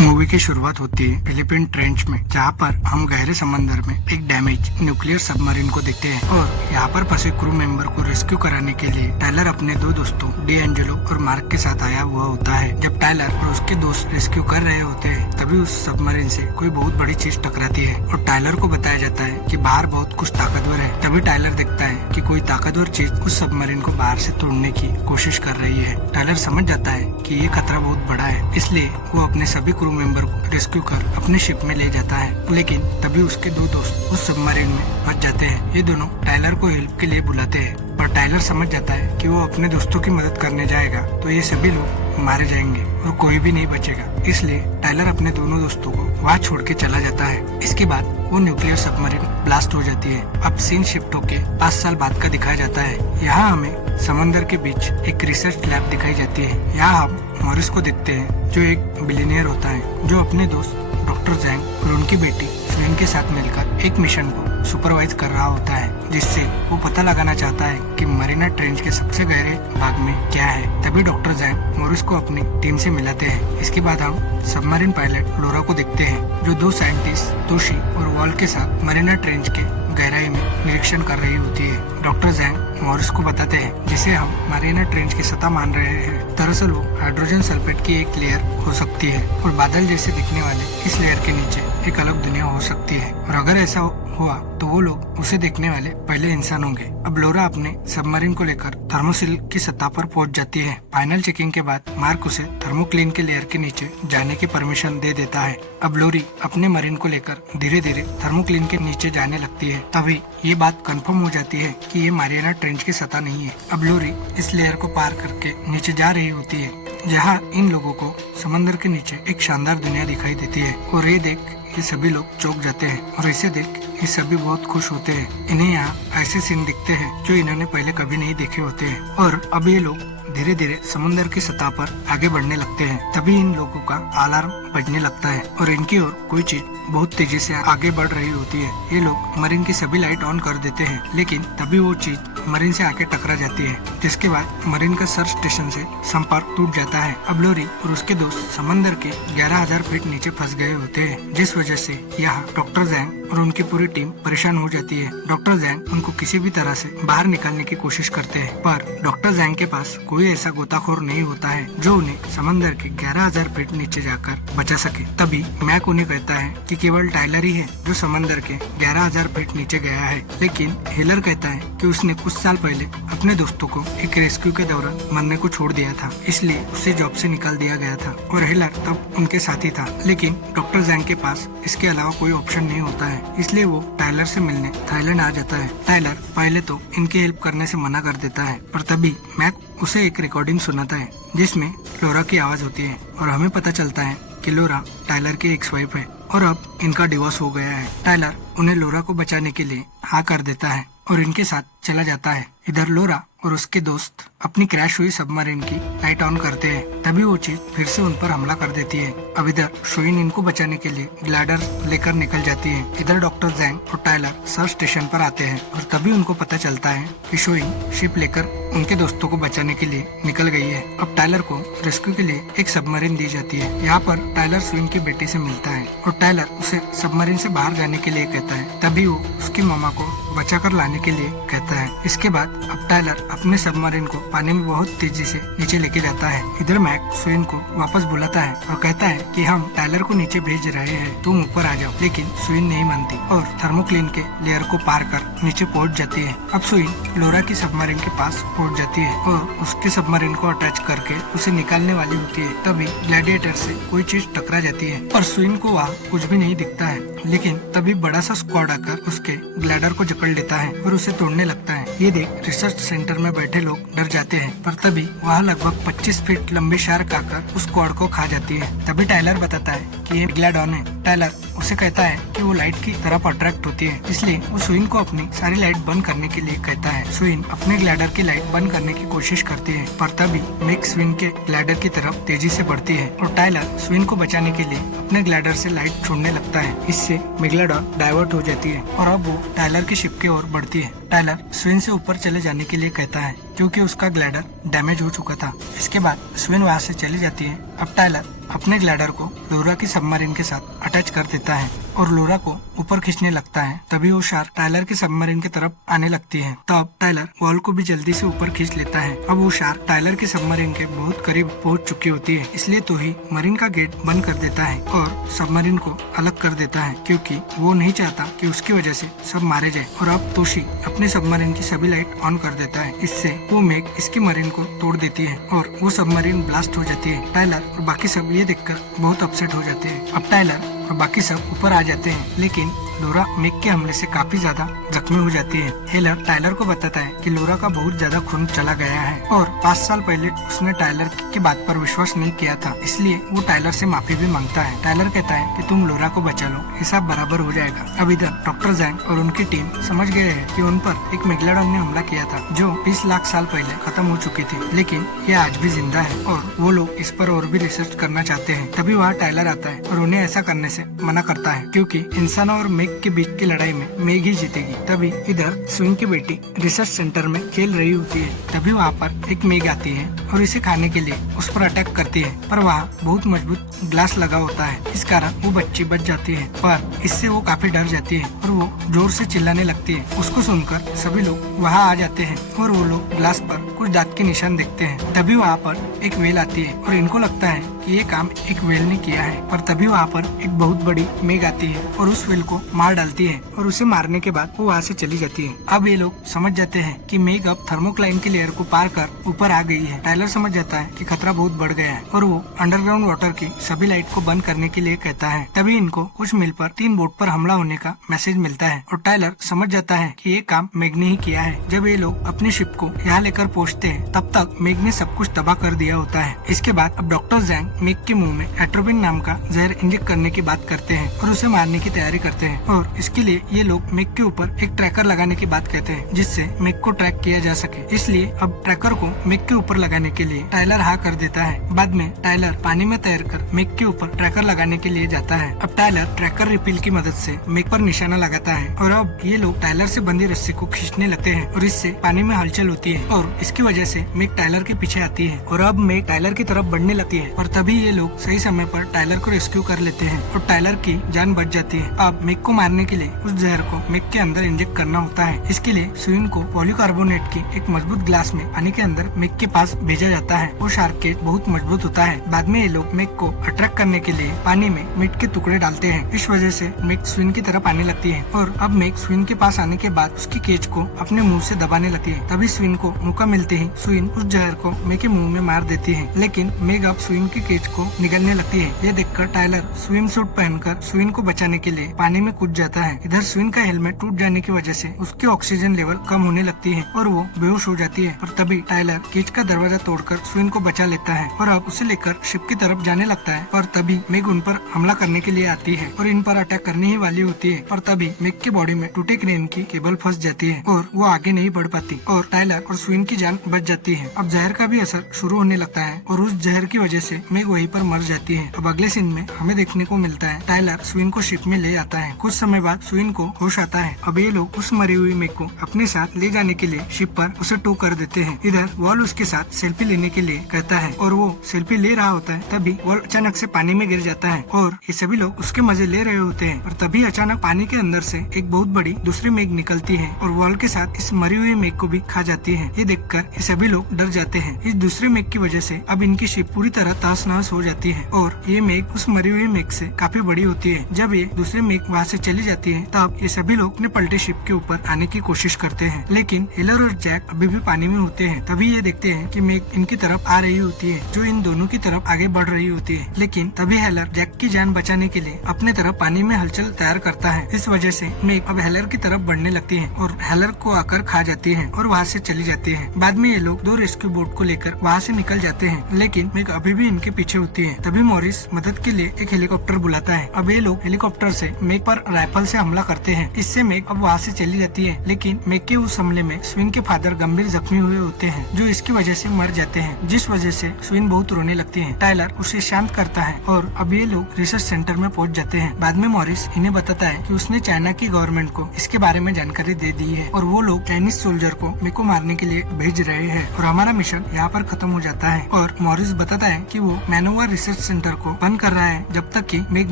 Movie की शुरुआत होती है फिलीपीन ट्रेंच में, जहाँ पर हम गहरे समंदर में एक डैमेज न्यूक्लियर सबमरीन को देखते हैं और यहाँ पर फंसे क्रू मेंबर को रेस्क्यू कराने के लिए टायलर अपने दो दोस्तों डीएंजेलो और मार्क के साथ आया हुआ होता है। जब टायलर और उसके दोस्त रेस्क्यू कर रहे होते हैं तभी उस सबमरीन से कोई बहुत बड़ी चीज टकराती है और टायलर को बताया जाता है कि बाहर बहुत कुछ ताकतवर है। तभी टायलर देखता है कि कोई ताकतवर चीज उस सबमरीन को बाहर से तोड़ने की कोशिश कर रही है। टायलर समझ जाता है कि ये खतरा बहुत बड़ा है, इसलिए वो अपने सभी क्रू मेंबर को रेस्क्यू कर अपने शिप में ले जाता है। लेकिन तभी उसके दो दोस्त उस सबमरीन में फंस जाते हैं। ये दोनों टायलर को हेल्प के लिए बुलाते हैं, पर टायलर समझ जाता है कि वो अपने दोस्तों की मदद करने जाएगा तो ये सभी लोग मारे जाएंगे और कोई भी नहीं बचेगा। इसलिए टायलर अपने दोनों दोस्तों को वहाँ छोड़ के चला जाता है। इसके बाद वो न्यूक्लियर सबमरीन ब्लास्ट हो जाती है। अब सीन शिफ्ट होके 5 साल बाद का दिखाया जाता है। यहाँ हमें समंदर के बीच एक रिसर्च लैब दिखाई जाती है। यहाँ हम मॉरिस को देखते हैं जो एक बिलियनियर होता है, जो अपने दोस्त डॉक्टर जैंग और उनकी बेटी स्वेन के साथ मिलकर एक मिशन को सुपरवाइज कर रहा होता है, जिससे वो पता लगाना चाहता है कि मरीना ट्रेंच के सबसे गहरे भाग में क्या है। तभी डॉक्टर जैंग मॉरिस को अपनी टीम से मिलाते हैं। इसके बाद हम सबमरीन पायलट लोरा को देखते हैं, जो दो साइंटिस्ट तोशी और वॉल के साथ मरीना ट्रेंच के गहराई में निरीक्षण कर रही होती है। डॉक्टर जैंग मॉरिस को बताते हैं जिसे हम मरीना ट्रेंच की सतह मान रहे हैं, दरअसल वो हाइड्रोजन सल्फेट की एक लेयर हो सकती है और बादल जैसे दिखने वाले इस लेयर के नीचे एक अलग दुनिया हो सकती है, और अगर ऐसा हुआ तो वो लोग उसे देखने वाले पहले इंसान होंगे। अब लोरा अपने सबमरीन को लेकर थर्मोसिल की सतह पर पहुंच जाती है। फाइनल चेकिंग के बाद मार्क उसे थर्मोक्लीन के लेयर के नीचे जाने की परमिशन दे देता है। अब लोरी अपने मरीन को लेकर धीरे धीरे थर्मोक्लीन के नीचे जाने लगती है। तभी ये बात कंफर्म हो जाती है कि ये मरीना ट्रेंच की सतह नहीं है। अब लोरी इस लेयर को पार करके नीचे जा रही होती है, जहाँ इन लोगों को समंदर के नीचे एक शानदार दुनिया दिखाई देती है। और ये देख ये सभी लोग चौंक जाते हैं और इसे देख ये सभी बहुत खुश होते हैं। इन्हें यहाँ ऐसे सीन दिखते हैं जो इन्होंने पहले कभी नहीं देखे होते हैं। और अब ये लोग धीरे धीरे समुद्र की सतह पर आगे बढ़ने लगते हैं। तभी इन लोगों का अलार्म बजने लगता है और इनकी ओर कोई चीज बहुत तेजी से आगे बढ़ रही होती है। ये लोग मरीन की सभी लाइट ऑन कर देते हैं, लेकिन तभी वो चीज मरीन से आके टकरा जाती है, जिसके बाद मरीन का सर्च स्टेशन से संपर्क टूट जाता है। अब लोरी और उसके दोस्त समंदर के 11,000 फीट नीचे फंस गए होते हैं, जिस वजह से यहाँ डॉक्टर जैंग और उनकी पूरी टीम परेशान हो जाती है। डॉक्टर जैंग उनको किसी भी तरह से बाहर निकालने की कोशिश करते हैं, पर डॉक्टर जैंग के पास कोई ऐसा गोताखोर नहीं होता है जो उन्हें समंदर के 11,000 फीट नीचे जाकर बचा सके। तभी मैक उन्हें कहता है कि केवल टायलर ही है जो समंदर के 11,000 फीट नीचे गया है, लेकिन हेलर कहता है कि उसने कुछ साल पहले अपने दोस्तों को एक रेस्क्यू के दौरान मरने को छोड़ दिया था, इसलिए उसे जॉब से निकाल दिया गया था और हेलर तब उनके साथी था। लेकिन डॉक्टर जैंग के पास इसके अलावा कोई ऑप्शन नहीं होता है, इसलिए वो टायलर से मिलने थाईलैंड आ जाता है। टायलर पहले तो इनकी हेल्प करने से मना कर देता है, पर तभी मैक उसे एक रिकॉर्डिंग सुनाता है जिसमें लोरा की आवाज होती है और हमें पता चलता है कि लोरा टायलर की एक्स वाइफ है और अब इनका डिवोर्स हो गया है। टायलर उन्हें लोरा को बचाने के लिए हाँ कर देता है और इनके साथ चला जाता है। इधर लोरा और उसके दोस्त अपनी क्रैश हुई सबमरीन की लाइट ऑन करते हैं, तभी वो चीज फिर से उन पर हमला कर देती है। अब इधर शोइन इनको बचाने के लिए ग्लाइडर लेकर निकल जाती है। इधर डॉक्टर जैंग और टायलर सर्च स्टेशन पर आते हैं और तभी उनको पता चलता है कि शोइन शिप लेकर उनके दोस्तों को बचाने के लिए निकल गई है। अब टायलर को रेस्क्यू के लिए एक सबमरीन दी जाती है। यहाँ पर टायलर शोइन की बेटी से मिलता है और टायलर उसे सबमरीन से बाहर जाने के लिए कहता है। तभी वो उसकी मामा को बचाकर लाने के लिए कहता है। इसके बाद अब टायलर अपने सबमरीन को पानी में बहुत तेजी से नीचे लेके जाता है। इधर मैक स्वेन को वापस बुलाता है और कहता है कि हम टायलर को नीचे भेज रहे हैं, तुम ऊपर आ जाओ, लेकिन स्वेन नहीं मानती और थर्मोक्लीन के लेयर को पार कर नीचे पहुंच जाती है। अब स्वेन लोरा की सबमरीन के पास पहुंच जाती है और उसके सबमरीन को अटैच करके उसे निकालने वाली होती है। तभी ग्लैडिएटर से कोई चीज टकरा जाती है और स्वेन को वहाँ कुछ भी नहीं दिखता है, लेकिन तभी बड़ा सा स्क्वाड आकर उसके ग्लैडर को जकड़ लेता है और उसे तोड़ने लगता है। ये देख रिसर्च सेंटर में बैठे लोग डर जाते हैं, पर तभी वहाँ लगभग 25 फीट लंबी शार्क आकर उस स्क्वाड को खा जाती है। तभी टायलर बताता है कि ये मेगालोडॉन है। टायलर उसे कहता है कि वो लाइट की तरफ अट्रैक्ट होती है, इसलिए वो स्विन को अपनी सारी लाइट बंद करने के लिए कहता है। स्विन अपने ग्लैडर की लाइट बंद करने की कोशिश करती है, पर तभी मैक स्विन के ग्लैडर की तरफ तेजी से बढ़ती है और टायलर स्विन को बचाने के लिए अपने ग्लैडर से लाइट छोड़ने लगता है। इससे मेगालोडॉन डाइवर्ट हो जाती है और अब वो टायलर की शिप की ओर बढ़ती है। टायलर स्विन से ऊपर चले जाने के लिए कहता है, क्योंकि उसका ग्लैडर डैमेज हो चुका था। इसके बाद स्विन वहाँ से चली जाती है। अब टाइलर अपने ग्लैडर को लोरा की सबमरीन के साथ अटैच कर देता है और लोरा को ऊपर खींचने लगता है। तभी वो शार्क टाइलर की सबमरीन की तरफ आने लगती है। तब टाइलर वॉल को भी जल्दी से ऊपर खींच लेता है। अब वो शार्क टाइलर की सबमरीन के बहुत करीब पहुंच चुकी होती है, इसलिए तो ही मरीन का गेट बंद कर देता है और सबमरीन को अलग कर देता है, क्योंकि वो नहीं चाहता कि उसकी वजह से सब मारे जाए। और अब तोशी अपने सबमरीन की सभी लाइट ऑन कर देता है। इससे वो मेग इसकी मरीन को तोड़ देती है और वो सबमरीन ब्लास्ट हो जाती है। टाइलर और बाकी सब ये देखकर बहुत अपसेट हो जाते हैं। अब टाइलर और बाकी सब ऊपर आ जाते हैं, लेकिन लोरा मेग के हमले से काफी ज्यादा जख्मी हो जाती है। हेलर टाइलर को बताता है कि लोरा का बहुत ज्यादा खून चला गया है और 5 साल पहले उसने टाइलर की बात पर विश्वास नहीं किया था, इसलिए वो टाइलर से माफी भी मांगता है। टाइलर कहता है कि तुम लोरा को बचा लो, हिसाब बराबर हो जाएगा। अब इधर डॉक्टर जैंग और उनकी टीम समझ गए हैं कि उन पर एक मेगलाडॉन ने हमला किया था जो 20 लाख साल पहले खत्म हो चुकी थी, लेकिन ये आज भी जिंदा है और वो लोग इस पर और भी रिसर्च करना चाहते हैं। तभी वहाँ टाइलर आता है और उन्हें ऐसा करने से मना करता है, क्योंकि इंसानों और मेग के बीच की लड़ाई में मेग ही जीतेगी। तभी इधर स्विंग की बेटी रिसर्च सेंटर में खेल रही होती है। तभी वहाँ पर एक मेग आती है और इसे खाने के लिए उस पर अटैक करती है, पर वहाँ बहुत मजबूत ग्लास लगा होता है, इस कारण वो बच्ची बच जाती है। पर इससे वो काफी डर जाती है और वो जोर से चिल्लाने लगती है। उसको सुनकर सभी लोग वहाँ आ जाते हैं और वो लोग ग्लास पर कुछ दांत के निशान देखते हैं। तभी वहाँ पर एक वेल आती है और इनको लगता है कि ये काम एक वेल ने किया है। पर तभी वहाँ पर एक बहुत बड़ी मेग आती है और उस वेल को मार डालती है और उसे मारने के बाद वो वहाँ से चली जाती है। अब ये लोग समझ जाते हैं कि मेग अब थर्मोक्लाइन की लेयर को पार कर ऊपर आ गई है। टाइलर समझ जाता है कि खतरा बहुत बढ़ गया है और वो अंडरग्राउंड वाटर की सभी लाइट को बंद करने के लिए कहता है। तभी इनको कुछ मिल पर 3 बोट पर हमला होने का मैसेज मिलता है और टाइलर समझ जाता है कि ये काम मेग ने ही किया है। जब ये लोग अपनी शिप को यहाँ लेकर पहुँचते हैं, तब तक मेग ने सब कुछ तबाह कर दिया होता है। इसके बाद अब डॉक्टर जैंग मेग के मुंह में एट्रोपिन नाम का जहर इंजेक्ट करने की बात करते हैं और उसे मारने की तैयारी करते हैं। और इसके लिए ये लोग मेग के ऊपर एक ट्रैकर लगाने की बात कहते हैं, जिससे मेग को ट्रैक किया जा सके। इसलिए अब ट्रैकर को मेग के ऊपर लगाने के लिए टाइलर हाँ कर देता है। बाद में टाइलर पानी में तैरकर मेग के ऊपर ट्रैकर लगाने के लिए जाता है। अब टाइलर ट्रैकर रिपील की मदद से मेग पर निशाना लगाता है और अब ये लोग टाइलर से बंधी रस्सी को खींचने लगते हैं और इससे पानी में हलचल होती है और इसकी वजह से मेग टाइलर के पीछे आती है और अब मेग टाइलर की तरफ बढ़ने लगती है। और तभी ये लोग सही समय पर टाइलर को रेस्क्यू कर लेते हैं और टाइलर की जान बच जाती है। अब मेग को मारने के लिए उस जहर को मेग के अंदर इंजेक्ट करना होता है। इसके लिए स्विन को पॉलीकार्बोनेट की एक मजबूत ग्लास में पानी के अंदर मेग के पास भेजा जाता है। वो शार्क केज बहुत मजबूत होता है। बाद में ये लोग मेग को अट्रैक्ट करने के लिए पानी में मीट के टुकड़े डालते हैं। इस वजह से मेग स्विन की तरफ आने लगती है और अब मेग स्विन के पास आने के बाद उसकी केज को अपने मुंह से दबाने लगती है। तभी स्विन को मौका मिलते ही स्विन उस जहर को मेग के मुंह में मार देती है, लेकिन मेग अब स्विन की केज को निगलने लगती है। ये देखकर टाइलर स्विम सूट पहनकर स्विन को बचाने के लिए पानी में कूद जाता है। इधर स्विन का हेलमेट टूट जाने की वजह से उसकी ऑक्सीजन लेवल कम होने लगती है और वो बेहोश हो जाती है। और तभी टाइलर केज का दरवाजा तोड़कर स्विन को बचा लेता है और अब उसे लेकर शिप की तरफ जाने लगता है। और तभी मेग उन पर हमला करने के लिए आती है और इन पर अटैक करने ही वाली होती है। और तभी मेग की बॉडी में टूटे क्रेन की केबल फंस जाती है और वो आगे नहीं बढ़ पाती और टाइलर और स्विन की जान बच जाती है। अब जहर का भी असर शुरू होने लगता है और उस जहर की वजह से मेग वहीं पर मर जाती है। अब अगले सीन में हमें देखने को मिलता है टाइलर स्विन को शिप में ले आता है। कुछ समय बाद स्विन को होश आता है। अब ये लोग उस मरी हुई मेग को अपने साथ ले जाने के लिए शिप पर उसे टो कर देते हैं। इधर वॉल उसके साथ सेल्फी लेने के लिए कहता है और वो सेल्फी ले रहा होता है। तभी वॉल अचानक से पानी में गिर जाता है और ये सभी लोग उसके मजे ले रहे होते हैं। और तभी अचानक पानी के अंदर से एक बहुत बड़ी दूसरी मेग निकलती है और वॉल के साथ इस मरी हुई मेग को भी खा जाती है। ये देखकर ये सभी लोग डर जाते हैं। इस दूसरी मेग की वजह से अब इनकी शिप पूरी तरह तहस नहस हो जाती है और ये मेग उस मरी हुई मेग से काफी बड़ी होती है। जब ये दूसरी मेग वहाँ से चली जाती है, तब ये सभी लोग अपने पलटे शिप के ऊपर आने की कोशिश करते हैं, लेकिन हेलर और जैक अभी भी पानी में होते हैं। तभी ये देखते हैं कि मेग इनकी तरफ आ रही होती है, जो इन दोनों की तरफ आगे बढ़ रही होती है। लेकिन तभी हेलर जैक की जान बचाने के लिए अपने तरफ पानी में हलचल तैयार करता है। इस वजह से मेग अब हेलर की तरफ बढ़ने लगती है और हेलर को आकर खा जाती है और वहाँ से चली जाती है। बाद में ये लोग 2 रेस्क्यू बोट को लेकर वहाँ से निकल जाते हैं, लेकिन मेग अभी भी इनके पीछे होती है। तभी मॉरिस मदद के लिए एक हेलीकॉप्टर बुलाता है। अब ये लोग हेलीकॉप्टर से मेग पर राइफल से हमला करते हैं। इससे मेग अब वहाँ से चली जाती है, लेकिन मेग के उस हमले में स्विन के फादर गंभीर जख्मी हुए होते हैं, जो इसकी वजह से मर जाते हैं, जिस वजह से स्विन बहुत रोने लगती है। टाइलर उसे शांत करता है और अब ये लोग रिसर्च सेंटर में पहुंच जाते हैं। बाद में मॉरिस इन्हें बताता है कि उसने चाइना की गवर्नमेंट को इसके बारे में जानकारी दे दी है और वो लोग चाइनीज सोल्जर को मेग को मारने के लिए भेज रहे हैं और हमारा मिशन यहाँ पर खत्म हो जाता है। और मॉरिस बताता है कि वो मैनोवर रिसर्च सेंटर को बंद कर रहा है जब तक कि मेग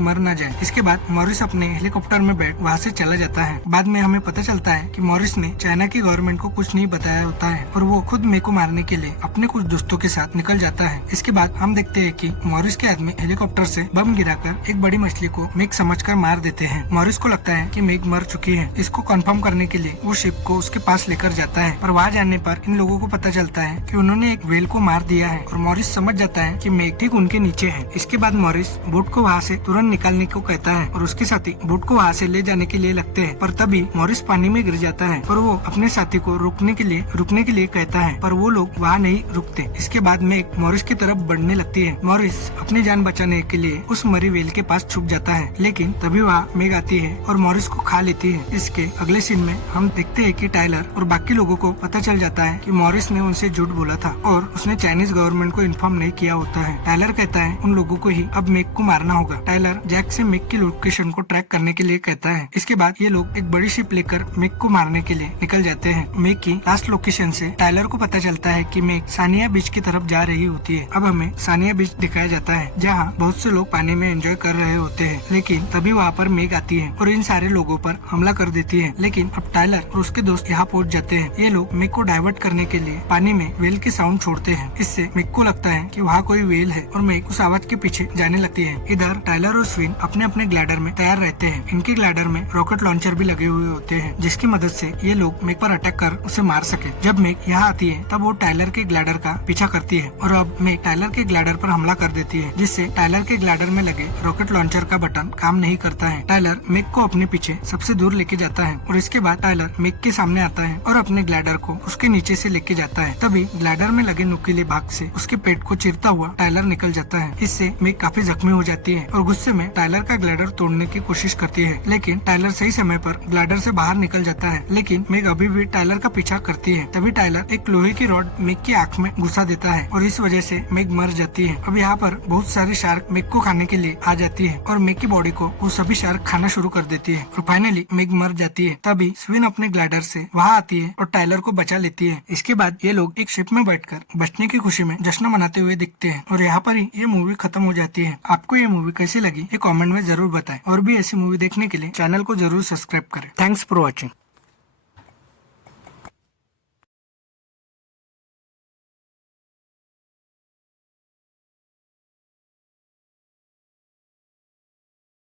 मर न जाए। इसके बाद मॉरिस अपने हेलीकॉप्टर में बैठ वहाँ से चला जाता है। बाद में हमें पता चलता है कि मॉरिस ने चाइना की गवर्नमेंट को कुछ नहीं बताया होता है और वो खुद मेग को मारने के लिए अपने कुछ दोस्तों के साथ निकल जाता है। इसके बाद हम देखते हैं कि मॉरिस के आदमी हेलीकॉप्टर से बम गिराकर एक बड़ी मछली को मेग समझकर मार देते हैं। मॉरिस को लगता है कि मेग मर चुकी है। इसको कंफर्म करने के लिए वो शिप को उसके पास लेकर जाता है, पर वहाँ जाने पर इन लोगों को पता चलता है कि उन्होंने एक व्हेल को मार दिया है और मॉरिस समझ जाता है कि मेग ठीक उनके नीचे है। इसके बाद मॉरिस बोट को वहाँ से तुरंत निकालने को कहता है और उसके साथी बोट को वहाँ से ले जाने के लिए लगते हैं, पर तभी मॉरिस पानी में गिर जाता है और वो अपने साथी को रुकने के लिए कहता है, पर वो लोग वहाँ नहीं रुकते। इसके बाद मेग मॉरिस की तरफ बढ़ने लगती है। मॉरिस अपनी जान बचाने के लिए उस मरी व्हेल के पास छुप जाता है, लेकिन तभी वहाँ मेग आती है और मॉरिस को खा लेती है। इसके अगले सीन में हम देखते हैं कि टाइलर और बाकी लोगों को पता चल जाता है कि मॉरिस ने उनसे झूठ बोला था और उसने चाइनीज गवर्नमेंट को इन्फॉर्म नहीं किया होता है। टाइलर कहता है उन लोगों को ही अब मेग को मारना होगा। टाइलर जैक से मेग की लोकेशन को ट्रैक करने के लिए कहता है। इसके बाद ये लोग एक बड़ी शिप लेकर मेग को मारने के लिए निकल जाते हैं। मेग की लास्ट लोकेशन से टाइलर को पता चलता है कि मेग सानिया बीच की तरफ जा रही होती है। अब हमें सानिया बीच दिखाया जाता है, जहाँ बहुत से लोग पानी में एंजॉय कर रहे होते हैं, लेकिन तभी वहाँ पर मेग आती है और इन सारे लोगों पर हमला कर देती है। लेकिन अब टाइलर और उसके दोस्त यहाँ पहुँच जाते हैं। ये लोग मेग को डाइवर्ट करने के लिए पानी में व्हेल की साउंड छोड़ते हैं। इससे मेग को लगता है कि वहाँ कोई व्हेल है और मेग उस आवाज के पीछे जाने लगती है। इधर टाइलर और स्विन अपने अपने ग्लाइडर में तैयार रहते हैं। इनके ग्लाइडर में रॉकेट लॉन्चर भी लगे हुए होते हैं, जिसकी मदद से ये लोग मेग पर अटैक कर उसे मार सके। जब मेग यहाँ आती है तब वो टाइलर के ग्लाइडर का पीछा करती है और अब मेग टाइलर के ग्लाइडर पर हमला कर देती है, जिससे टाइलर के ग्लाइडर में लगे रॉकेट लॉन्चर का बटन काम नहीं करता है। टाइलर मेग को अपने पीछे सबसे दूर लेके जाता है और इसके बाद टाइलर मेग के सामने आता है और अपने ग्लाइडर को उसके नीचे से लेके जाता है। तभी ग्लाइडर में लगे नुकीले भाग से उसके पेट को चीरता हुआ टाइलर निकल जाता है। इससे मेग काफी जख्मी हो जाती है और गुस्से में टाइलर का ग्लाइडर तोड़ने की कोशिश करती है, लेकिन टाइलर सही समय पर ग्लाइडर से बाहर निकल जाता है। लेकिन मेग अभी भी टाइलर का पीछा करती है। तभी टाइलर एक लोहे की रॉड मेग की आँख में घुसा देता है और इस वजह से मेग मर जाती है। अब यहाँ पर बहुत सारे शार्क मेग को खाने के लिए आ जाती है और मेग की बॉडी को वो सभी शार्क खाना शुरू कर देती है और फाइनली मेग मर जाती है। तभी स्विन अपने ग्लाइडर से वहाँ आती है और टाइलर को बचा लेती है। इसके बाद ये लोग एक शिप में बैठकर बचने की खुशी में जश्न मनाते हुए दिखते हैं और यहाँ पर ही ये मूवी खत्म हो जाती है। आपको ये मूवी कैसी लगी ये कमेंट में जरूर बताएं और भी ऐसी मूवी देखने के लिए चैनल को जरूर सब्सक्राइब करें। Thanks for watching.